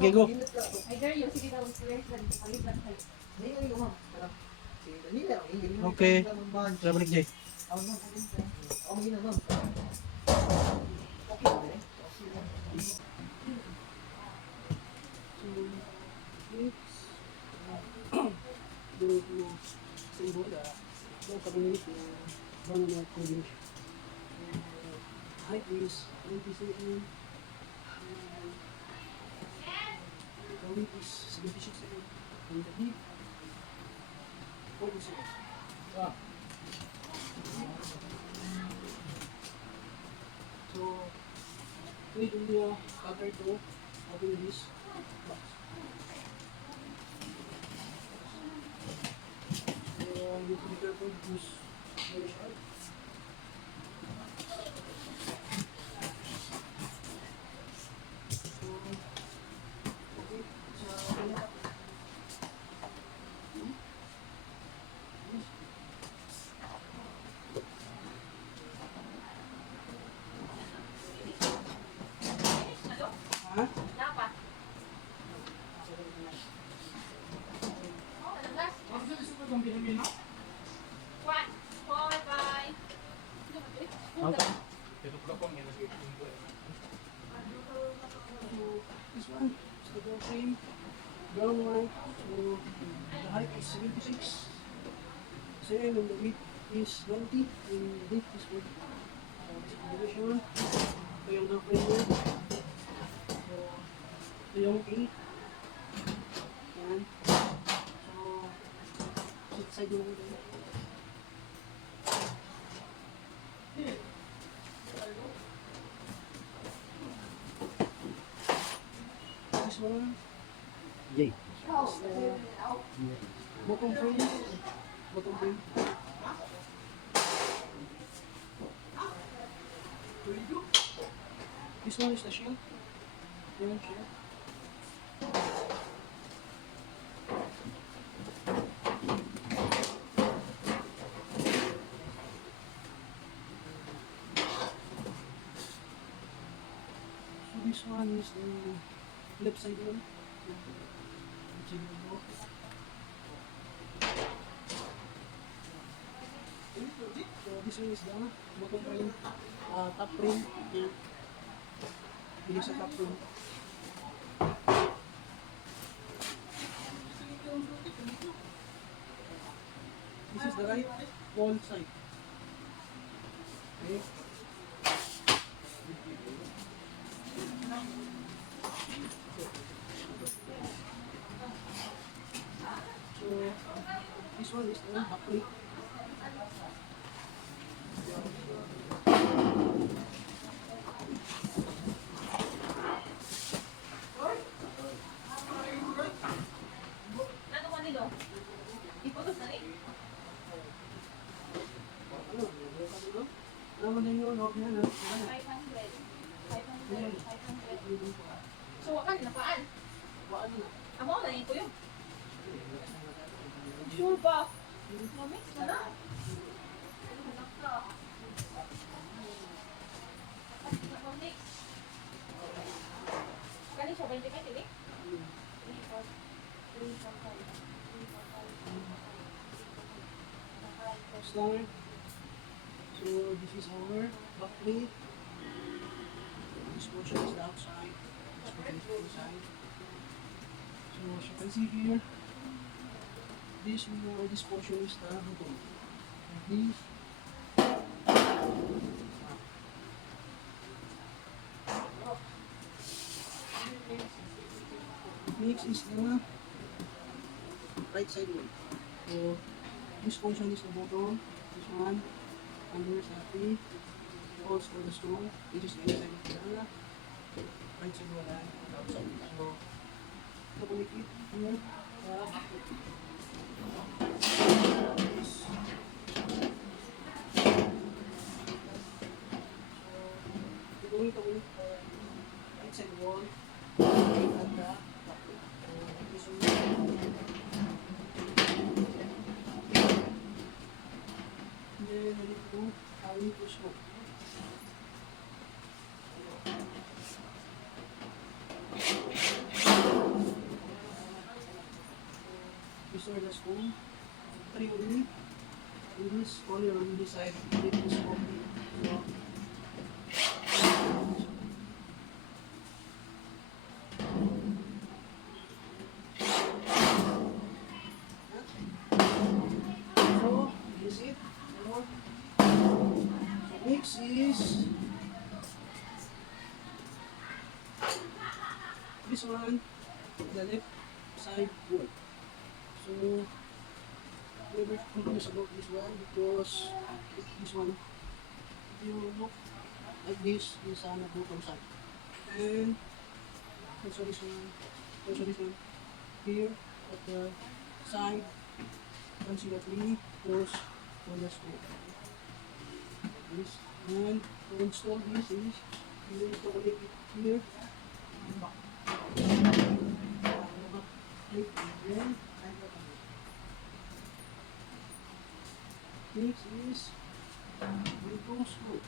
Okay, go. Okay. Wala balik, Jay. Height is 20 cm. The weight is 76 cm. And the deep 40 cm. So, need only a cutter to open this box. So, you need to be careful because very sharp. This one is the door frame, brown white, so the height is 76 cm and the width is 20 and the depth is 40. So this combination, ito yung door frame niya. So ito yung key. Yan. So sit side mo ito. This one, Jay. bottom frame. Bottom frame. This one is the shield. Yan, shield. So this one is the left side one. Left side one. So this one is the bottom frame, top frame. Yeah. Ini sa top frame. This is the right wall side. Okay. So this one is the back plate. Naman na yung loob niya na. 500. So, wakan, napaan? Waan na. Amo, na ko yun. Sure ba? Mamix na na. Mamix. Kani siya, 20 ka, tili? Start. So this is our back plate. This portion is the outside. This portion is the inside. So as you can see here, this portion is the bottom. Like this. Next is the right side one. So this portion is the bottom. This one. And here's the three holes for the screw. This is the inside of the right side wala, outside. So, ito kumikit here. Ito ulit right side wall and the back. This one. Then I need to smoke. start the spoon. 3 only. In this corner on this side, it is okay. So, so this is it. So, next is this one, the left side wall. So never confused about this one because this one, if you look like this is on the bottom side. And also this one, also this one. Here at the side, you can see the 3 holes for the screw. This and to install this is you need to connect it here and back. Click and then next is window screw.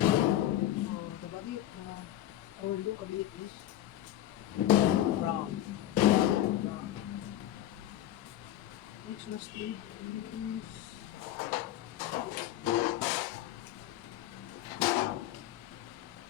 So the body our window cabinet is brown. Brown. Next lastly is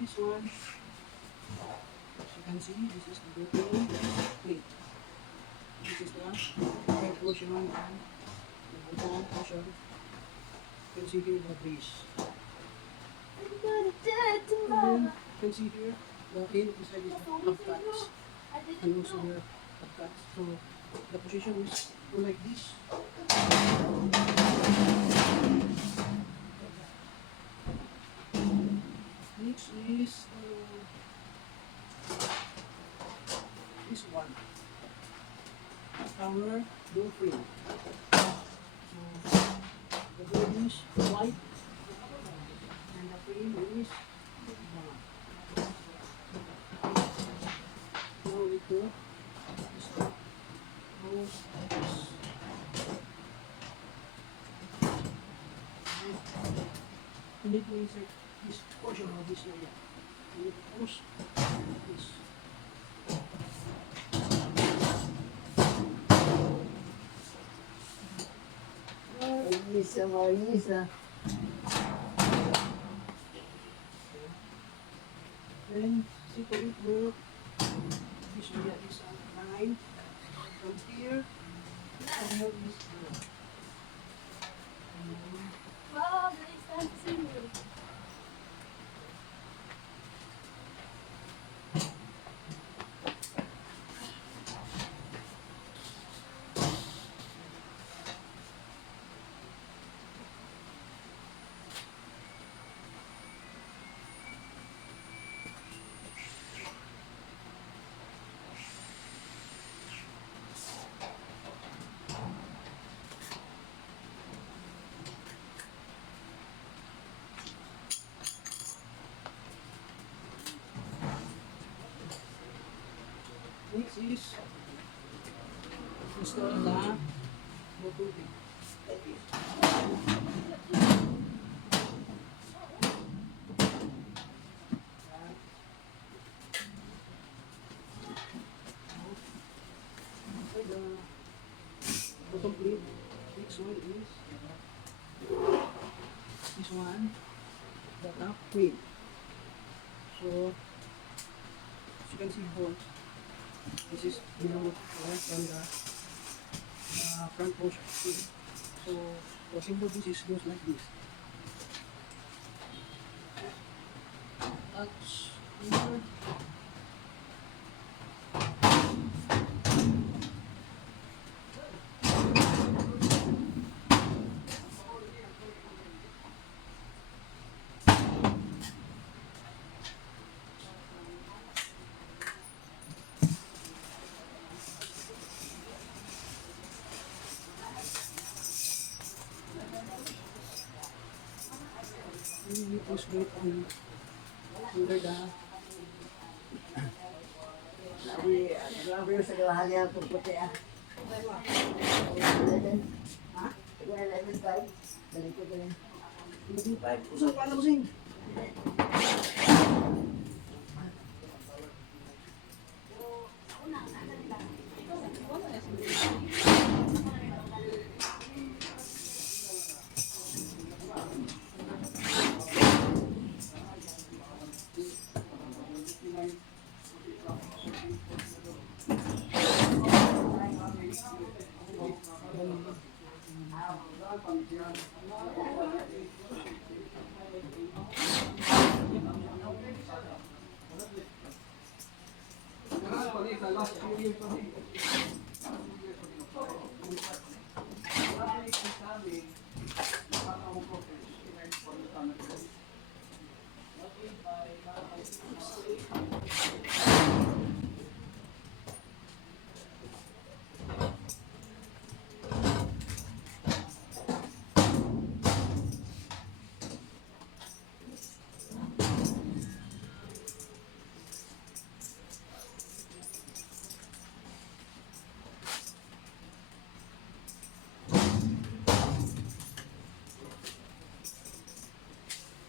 this one. As you can see, this is the bottom plate. This is the head portion and the bottom portion. You can see here the base. And you can see here the end inside is the half cuts and also the half cuts. So the position is go like this. Next is this one, our door frame. So the door is white and the frame is brown. Now we go start goes like this. You need to insert this portion of this area. You need to push this. Marisa, Marisa. Then see to it work. This area is aligned from here. And here is the Wow, nice time to see you. next is install the bottom pin. The bottom plate. Next one is this one, the top plate. So as you can see here, this is below left on the front portion. So the simple this is goes like this. Touch here. You need to scrape on under the Grabe yung sa gawahan niya itong puti ah. ha? Yan, level 5. Balik ko din. Level 5. Usap pa na mo sing.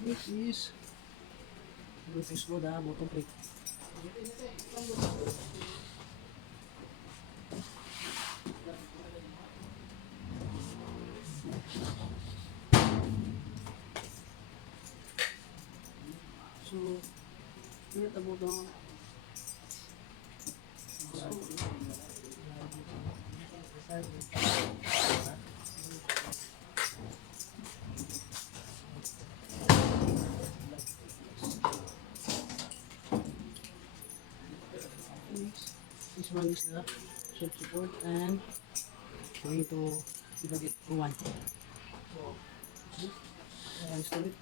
This is this is good bottom plate. So, here the bottom. This one is the shelf support and we need to divide it to one. So, install it.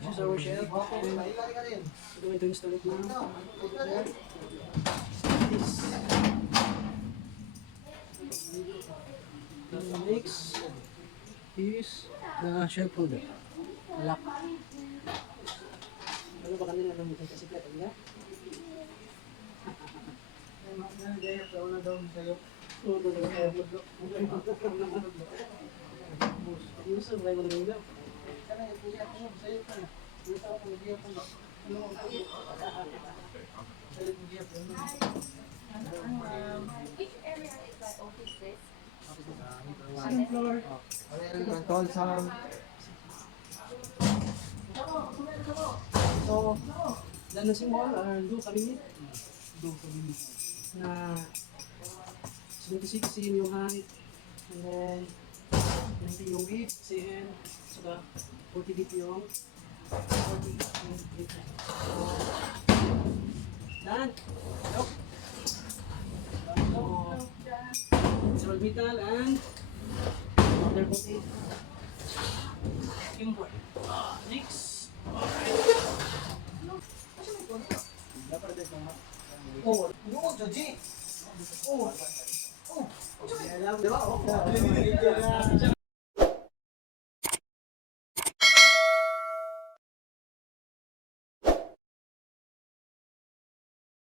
This is our shelf. We're going to install it now. This. The next is the shelf holder. Lock. Ano ba kanila gamitin kasi kaya niya? Which area is that office this? Second floor. Control sound. So, the nursing wall are do cabinet. Na 76 cm yung height. And then 90 yung width. CN. Saka 40 deep yung 40 yung width. Done. Look. So, roll metal and water bottle. Yung board. Next. Oh, no, Joji. Oh,